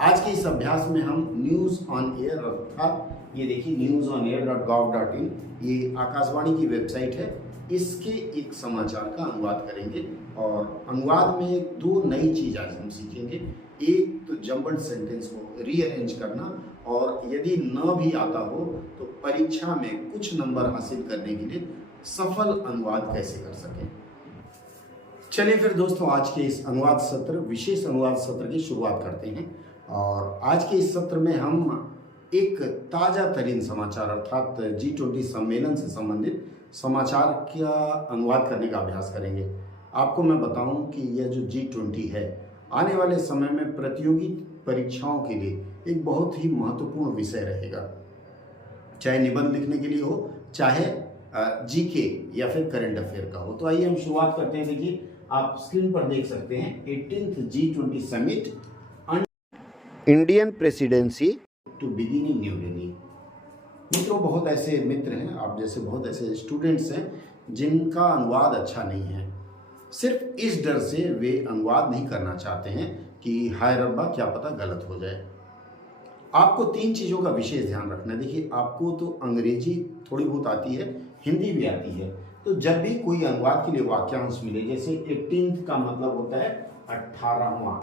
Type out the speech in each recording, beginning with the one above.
आज के इस अभ्यास में हम न्यूज़ ऑन एयर अर्थात ये देखिए newsonair.gov.in ये आकाशवाणी की वेबसाइट है, इसके एक समाचार का अनुवाद करेंगे। और अनुवाद में दो नई चीज़ आज हम सीखेंगे। एक तो जम्बल्ड सेंटेंस को रीअरेंज करना, और यदि न भी आता हो तो परीक्षा में कुछ नंबर हासिल करने के लिए सफल अनुवाद कैसे कर सकें। चलिए फिर दोस्तों, आज के इस अनुवाद सत्र, विशेष अनुवाद सत्र की शुरुआत करते हैं। और आज के इस सत्र में हम एक ताज़ा तरीन समाचार अर्थात G20 सम्मेलन से संबंधित समाचार का अनुवाद करने का अभ्यास करेंगे। आपको मैं बताऊं कि यह जो G20 है, आने वाले समय में प्रतियोगी परीक्षाओं के लिए एक बहुत ही महत्वपूर्ण विषय रहेगा, चाहे निबंध लिखने के लिए हो, चाहे जीके या फिर करंट अफेयर का हो। तो आइए हम शुरुआत करते हैं। देखिए, आप स्क्रीन पर देख सकते हैं 18th G20 summit Indian presidency to begin in New Delhi. मित्रों, बहुत ऐसे मित्र हैं, आप जैसे बहुत ऐसे स्टूडेंट्स हैं जिनका अनुवाद अच्छा नहीं है। सिर्फ इस डर से वे अनुवाद नहीं करना चाहते हैं कि हाय रब्बा क्या पता गलत हो जाए। आपको तीन चीज़ों का विशेष ध्यान रखना है। देखिए, आपको तो अंग्रेजी थोड़ी बहुत आती है, हिंदी भी आती है। तो जब भी कोई अनुवाद के लिए वाक्यांश मिले, जैसे 18th का मतलब होता है 18वां,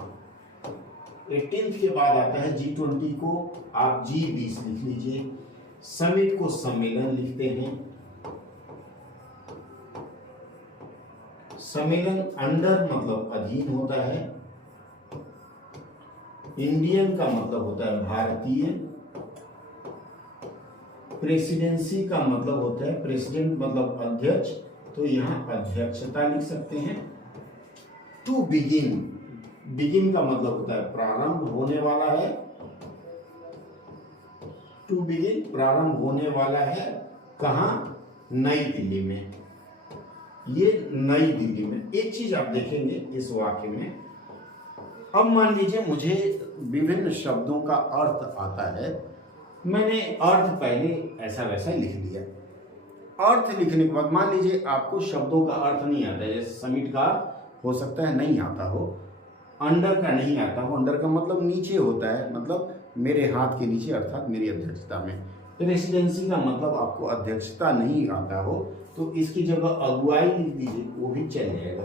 18th के बाद आता है G20 को आप G20 लिख लीजिए, समिट को सम्मेलन लिखते हैं, सम्मेलन अंडर मतलब अधीन होता है, इंडियन का मतलब होता है भारतीय, प्रेसिडेंसी का मतलब होता है प्रेसिडेंट मतलब अध्यक्ष, तो यहां अध्यक्षता लिख सकते हैं। टू बिगिन, बिगिन का मतलब होता है प्रारंभ होने वाला है, टू बिगिन प्रारंभ होने वाला है। कहां? नई दिल्ली में। ये नई दिल्ली में। एक चीज आप देखेंगे इस वाक्य में, अब मान लीजिए मुझे विभिन्न शब्दों का अर्थ आता है, मैंने अर्थ पहले ऐसा वैसा लिख लिया। अर्थ लिखने के बाद मान लीजिए आपको शब्दों का अर्थ नहीं आता है, जैसे समिट का हो सकता है नहीं आता हो, अंडर का नहीं आता हो, अंडर का मतलब नीचे होता है, मतलब मेरे हाथ के नीचे अर्थात मेरी अध्यक्षता में। प्रेसिडेंसी का मतलब आपको अध्यक्षता नहीं आता हो तो इसकी जगह अगुवाई लिख दीजिए, वो भी चल जाएगा,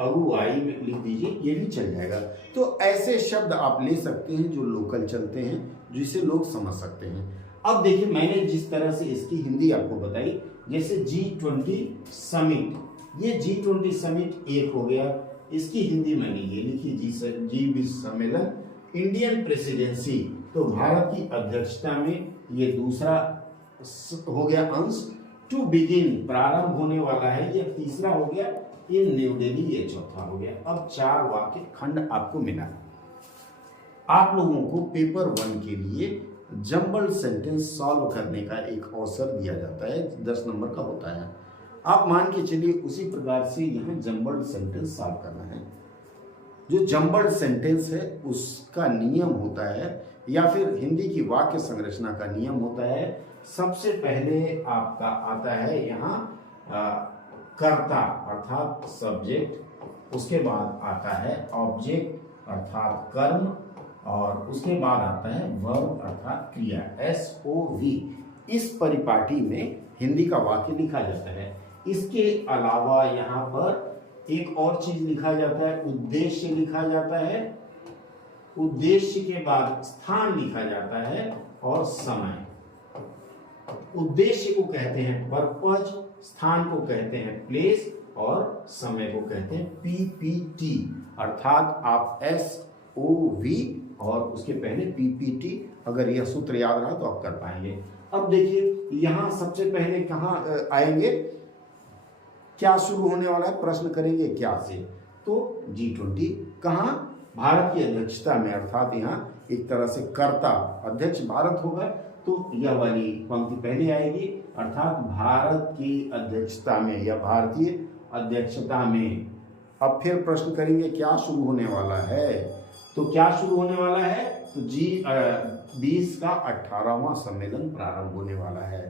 अगुवाई में लिख दीजिए, ये भी चल जाएगा। तो ऐसे शब्द आप ले सकते हैं जो लोकल चलते हैं, जिसे लोग समझ सकते हैं। अब देखिए, मैंने जिस तरह से इसकी हिंदी आपको बताई, जैसे G20 समिट, ये G20 समिट एक हो गया, इसकी हिंदी मैंने ये लिखी G20 सम्मेलन, इंडियन प्रेसिडेंसी तो भारत की अध्यक्षता में, ये दूसरा हो गया अंश। टू बिगिन प्रारंभ होने वाला है, ये तीसरा हो गया। इन न्यू दिल्ली ये चौथा हो गया। अब 4 वाक्य खंड आपको मिला। आप लोगों को पेपर 1 के लिए जम्बल्ड सेंटेंस सॉल्व करने का एक अवसर दिया जाता है, 10 नंबर का होता है। आप मान के चलिए उसी प्रकार से यहाँ जम्बल्ड सेंटेंस सॉल्व करना है। जो जम्बल्ड सेंटेंस है उसका नियम होता है, या फिर हिंदी की वाक्य संरचना का नियम होता है, सबसे पहले आपका आता है यहाँ कर्ता अर्थात सब्जेक्ट, उसके बाद आता है ऑब्जेक्ट अर्थात कर्म, और उसके बाद आता है वर्ब अर्थात क्रिया, SOV। इस परिपाटी में हिंदी का वाक्य लिखा जाता है। इसके अलावा यहाँ पर एक और चीज लिखा जाता है, उद्देश्य लिखा जाता है, उद्देश्य के बाद स्थान लिखा जाता है और समय। उद्देश्य को कहते हैं पर्पज, स्थान को कहते हैं प्लेस, और समय को कहते हैं PPT, अर्थात आप SOV और उसके पहले PPT, अगर यह सूत्र याद रहा तो आप कर पाएंगे। अब देखिए, यहां सबसे पहले कहां आएंगे, क्या शुरू होने वाला है, प्रश्न करेंगे क्या से, तो G20 कहां? भारत की अध्यक्षता में, अर्थात यहाँ एक तरह से कर्ता अध्यक्ष भारत होगा, तो यह वाली पंक्ति पहले आएगी, अर्थात भारत की अध्यक्षता में या भारतीय अध्यक्षता में। अब फिर प्रश्न करेंगे क्या शुरू होने वाला है, तो क्या शुरू होने वाला है, तो G20 का 18वां सम्मेलन प्रारंभ होने वाला है।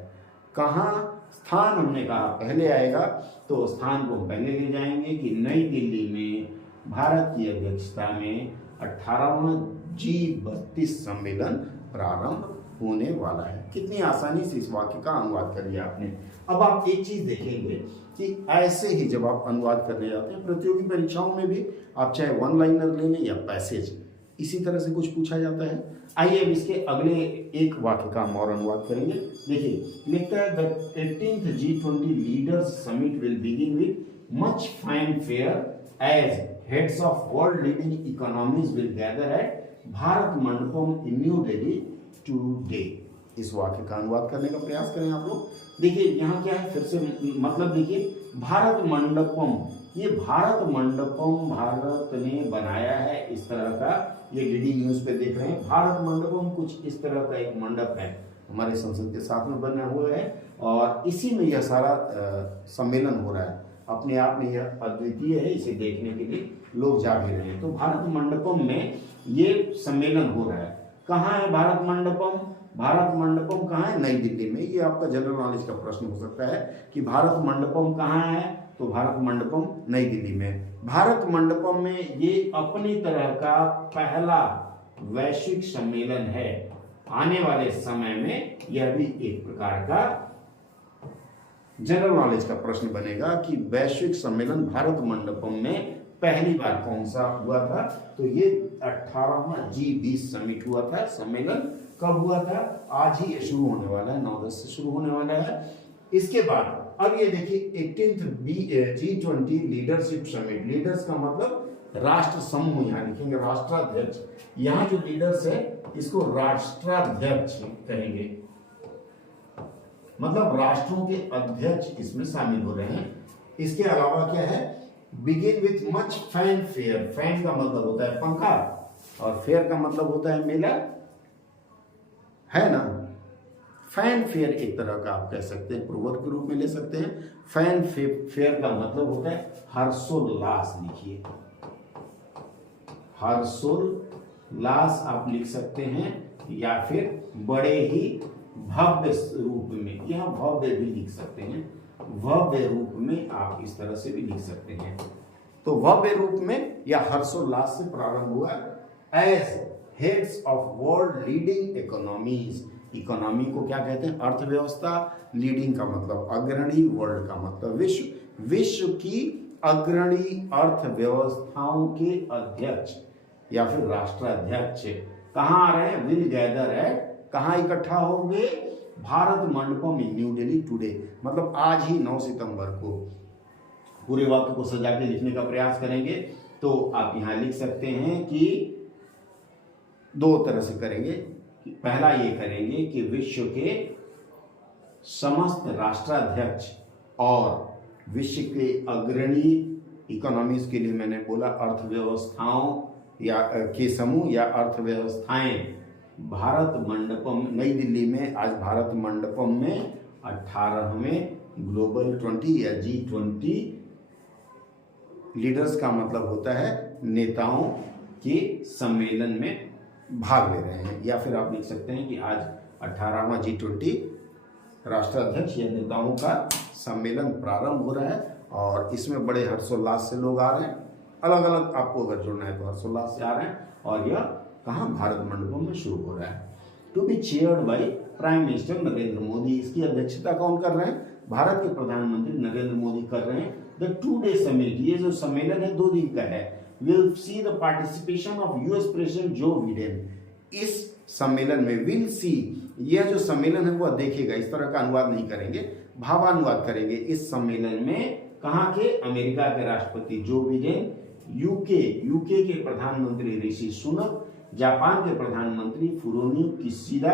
कहाँ? स्थान हमने कहा पहले आएगा, तो स्थान को पहले ले जाएंगे कि नई दिल्ली में भारत की अध्यक्षता में 18वां G32 सम्मेलन प्रारंभ होने वाला है। कितनी आसानी से इस वाक्य का अनुवाद कर लिया आपने। अब आप एक चीज देखेंगे कि ऐसे ही जब आप अनुवाद करने जाते हैं प्रतियोगी परीक्षाओं में भी, आप चाहे वन लाइनर ले लें या पैसेज, इसी तरह से कुछ पूछा जाता है। आइए अब इसके अगले एक वाक्य का हम और अनुवाद करेंगे। देखिए लिखता है the 18th G20 leaders summit will begin with much fanfare as heads of world leading economies will gather at Bharat Mandapam in New Delhi today. इस वाक्य का अनुवाद करने का प्रयास करें आप लोग। देखिए यहाँ क्या है, फिर से मतलब देखिए भारत मंडपम, ये भारत मंडपम भारत ने बनाया है, इस तरह का ये डीडी न्यूज पे देख रहे हैं। भारत मंडपम कुछ इस तरह का एक मंडप है, हमारे संसद के साथ में बना हुआ है और इसी में यह सारा सम्मेलन हो रहा है। अपने आप में यह अद्वितीय है, इसे देखने के लिए लोग जा भी रहे हैं। तो भारत मंडपम में ये सम्मेलन हो रहा है। कहाँ है भारत मंडपम? भारत मंडपम कहाँ है? नई दिल्ली में। ये आपका जनरल नॉलेज का प्रश्न हो सकता है कि भारत मंडपम कहाँ है, तो भारत मंडपम नई दिल्ली में। भारत मंडपम में ये अपनी तरह का पहला वैश्विक सम्मेलन है। आने वाले समय में यह भी एक प्रकार का जनरल नॉलेज का प्रश्न बनेगा कि वैश्विक सम्मेलन भारत मंडपम में पहली बार कौन सा हुआ था, तो ये 18वां G20 समिट हुआ था। सम्मेलन कब हुआ था? आज ही ये शुरू होने वाला है, 9-10 से शुरू होने वाला है। इसके बाद अब ये देखिए 18th G20 leadership summit, leaders का मतलब राष्ट्र समूह, यहाँ लिखेंगे राष्ट्राध्यक्ष। यहाँ जो लीडर्स है इसको राष्ट्राध्यक्ष कहेंगे, मतलब राष्ट्रों के अध्यक्ष इसमें शामिल हो रहे हैं। इसके अलावा क्या है, begin with much fan fair, fan का मतलब होता है पंखा और फेयर का मतलब होता है मेला, है ना। फैन फेयर एक तरह का आप कह सकते हैं, प्रोवर्ब के रूप में ले सकते हैं। फैन फेयर का मतलब होता है हर्षोल्लास। लिखिए हर्षोल्लास आप लिख सकते हैं, या फिर बड़े ही भव्य रूप में, यहाँ भव्य भी लिख सकते हैं, भव्य रूप में आप इस तरह से भी लिख सकते हैं। तो भव्य रूप में या हर्षोल्लास से प्रारंभ हुआ as heads of world leading economies. Economy को क्या कहते हैं? अर्थव्यवस्था। लीडिंग का मतलब अग्रणी, वर्ल्ड का मतलब विश्व। विश्व की अग्रणी अर्थव्यवस्थाओं के अध्यक्ष या फिर राष्ट्राध्यक्ष कहाँ आ रहे हैं? विल गैदर एट, कहाँ इकट्ठा होंगे? Bharat Mandapam in New Delhi today, मतलब आज ही 9 सितंबर को। पूरे वाक्य को सजा के लिखने का प्रयास करेंगे तो आप यहां लिख सकते हैं कि दो तरह से करेंगे। पहला ये करेंगे कि विश्व के समस्त राष्ट्राध्यक्ष और विश्व के अग्रणी इकोनॉमीज के लिए मैंने बोला अर्थव्यवस्थाओं या के समूह या अर्थव्यवस्थाएं भारत मंडपम नई दिल्ली में, आज भारत मंडपम में 18वें ग्लोबल 20 या G20 लीडर्स का मतलब होता है नेताओं के सम्मेलन में भाग ले रहे हैं। या फिर आप लिख सकते हैं कि आज 18वां G20 राष्ट्राध्यक्ष या नेताओं का सम्मेलन प्रारंभ हो रहा है और इसमें बड़े हर्षोल्लास से लोग आ रहे हैं। अलग अलग आपको अगर जुड़ना है तो हर्षोल्लास से आ रहे हैं और यह कहाँ? भारत मंडपम में शुरू हो रहा है। To be chaired by prime minister Narendra Modi. इसकी अध्यक्षता कौन कर रहे हैं? भारत के प्रधानमंत्री नरेंद्र मोदी कर रहे हैं। द 2-day समिट, ये जो सम्मेलन है 2 दिन का है, will see the participation of US president Joe Biden. इस सम्मेलन में विल सी, यह जो सम्मेलन है वह देखेगा, इस तरह का अनुवाद नहीं करेंगे, भावानुवाद करेंगे। इस सम्मेलन में कहाँ के? अमेरिका के राष्ट्रपति जो बिडेन, यूके के प्रधानमंत्री ऋषि सुनक, जापान के प्रधानमंत्री फुरोनियो किशिदा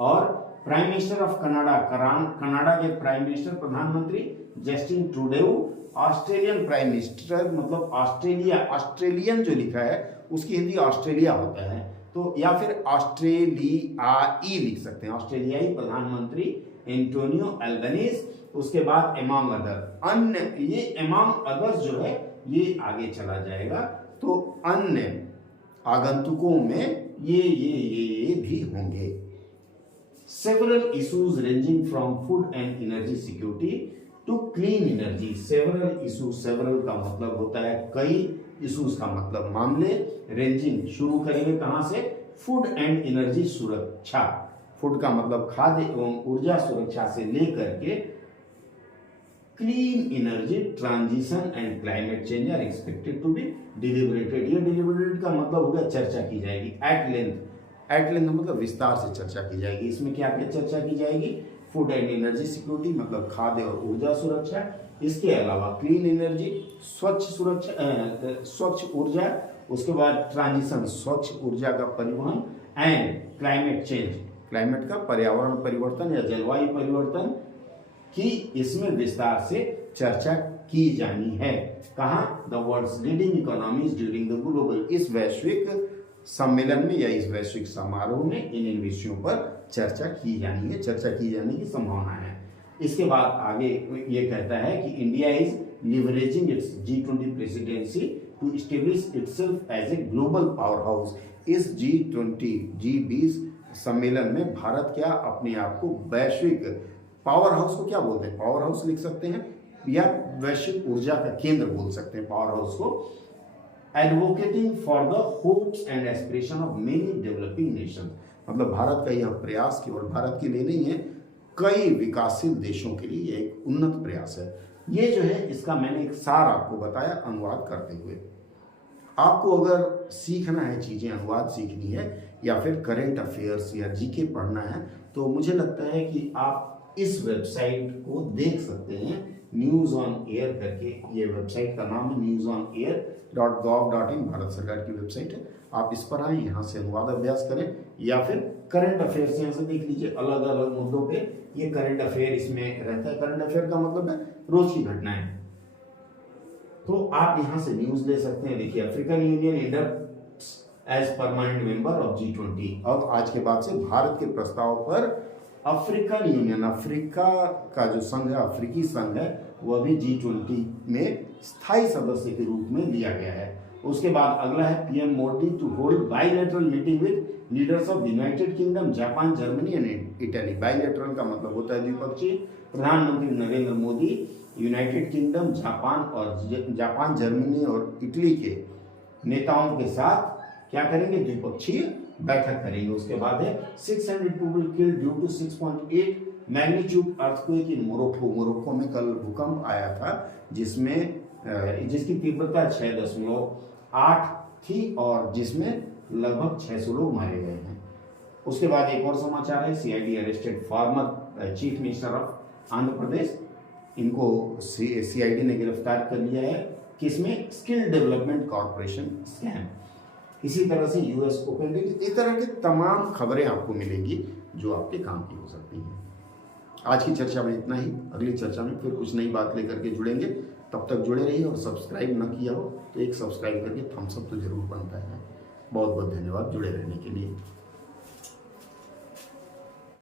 और प्राइम मिनिस्टर ऑफ कनाडा के प्राइम मिनिस्टर प्रधानमंत्री जस्टिन ट्रूडेउ, ऑस्ट्रेलियन प्राइम मिनिस्टर, मतलब ऑस्ट्रेलियन जो लिखा है उसकी हिंदी ऑस्ट्रेलिया होता है, तो या फिर ऑस्ट्रेलियाई लिख सकते हैं, ऑस्ट्रेलियाई प्रधानमंत्री एंटोनियो अल्बनीज। उसके बाद एमॉन्ग अदर, अन्य, ये एमॉन्ग अदर्स जो है ये आगे चला जाएगा, तो अन्य आगंतुकों में ये भी होंगे। Several issues ranging from food and energy security to clean energy several issue, several का मतलब होता है कई, इशूज का मतलब मामले, रेंजिंग शुरू करेंगे कहां से, फूड एंड एनर्जी सुरक्षा, फूड का मतलब खाद्य एवं ऊर्जा सुरक्षा से लेकर के clean energy transition and climate change are expected to be deliberated. ये डिलिबरेटेड का मतलब हो गया चर्चा की जाएगी, एट लेंथ, एट लेंथ मतलब विस्तार से चर्चा की जाएगी। इसमें क्या क्या चर्चा की जाएगी, फूड एंड एनर्जी सिक्योरिटी मतलब खाद्य और ऊर्जा सुरक्षा, इसके अलावा क्लीन एनर्जी स्वच्छ सुरक्षा, स्वच्छ ऊर्जा, उसके बाद ट्रांजिशन स्वच्छ ऊर्जा का परिवहन, एंड क्लाइमेट चेंज, क्लाइमेट का पर्यावरण परिवर्तन या जलवायु परिवर्तन की इसमें विस्तार से चर्चा की जानी है। कहाँ, the world's leading economies during the global, इस वैश्विक सम्मेलन में या इस वैश्विक समारोह में इन विषयों पर चर्चा की जानी है, चर्चा की जाने की संभावना है। इसके बाद आगे ये कहता है कि India is leveraging its G20 presidency to establish itself as a global power house. इस G20 सम्मेलन में भारत क्या अपने आप को वैश्विक पावर हाउस को क्या बोलते हैं, पावर हाउस लिख सकते हैं या वैश्विक ऊर्जा का केंद्र बोल सकते हैं पावर हाउस को, advocating for the hopes and aspiration of many developing nation, मतलब भारत का यह प्रयास केवल भारत के लिए नहीं है, कई विकासशील देशों के लिए एक उन्नत प्रयास है। ये जो है इसका मैंने एक सार आपको बताया अनुवाद करते हुए। आपको अगर सीखना है चीज़ें, अनुवाद सीखनी है या फिर करेंट अफेयर्स या जीके पढ़ना है, तो मुझे लगता है कि आप इस वेबसाइट को देख सकते हैं, न्यूज़ ऑन एयर करके, ये वेबसाइट का नाम है newsonair.gov.in, भारत सरकार की वेबसाइट है। आप इस पर आएँ, यहाँ से अनुवाद अभ्यास करें या फिर करंट अफेयर्स यहाँ से देख लीजिए, अलग अलग मुद्दों पे ये करंट अफेयर इसमें रहता है। करंट अफेयर का मतलब है रोज की घटनाएं, तो आप यहाँ से न्यूज ले सकते हैं। देखिए, African Union inducts as permanent member of G20, अब आज के बाद से भारत के प्रस्ताव पर अफ्रीकन यूनियन, अफ्रीका का जो संघ है, अफ्रीकी संघ है, वह भी G20 में स्थायी सदस्य के रूप में लिया गया है। उसके बाद अगला है PM Modi to hold bilateral meeting with leaders of United Kingdom, Japan, Germany and Italy. Bilateral का मतलब होता है द्विपक्षीय। प्रधानमंत्री Narendra Modi United Kingdom, Japan, Germany और इटली के नेताओं के साथ क्या करेंगे, द्विपक्षीय बैठक करेंगे। उसके बाद है 600 people killed due to 6.8 magnitude earthquake in Morocco. Morocco में कल भूकंप आया था जिसकी तीव्रता 6.8 थी और जिसमें लगभग 600 लोग मारे गए हैं। उसके बाद एक और समाचार है, CID arrested former chief minister of Andhra Pradesh. इनको सीआईडी ने गिरफ्तार कर लिया है, किसमें, स्किल डेवलपमेंट कॉर्पोरेशन स्कैम। इसी तरह से यूएस ओपन, इस तरह की तमाम खबरें आपको मिलेंगी जो आपके काम की हो सकती हैं। आज की चर्चा में इतना ही, अगली चर्चा में फिर कुछ नई बात लेकर के जुड़ेंगे। तब तक जुड़े रहिए और सब्सक्राइब न किया हो तो एक सब्सक्राइब करके थम्स अप तो जरूर बनता है। बहुत बहुत धन्यवाद जुड़े रहने के लिए।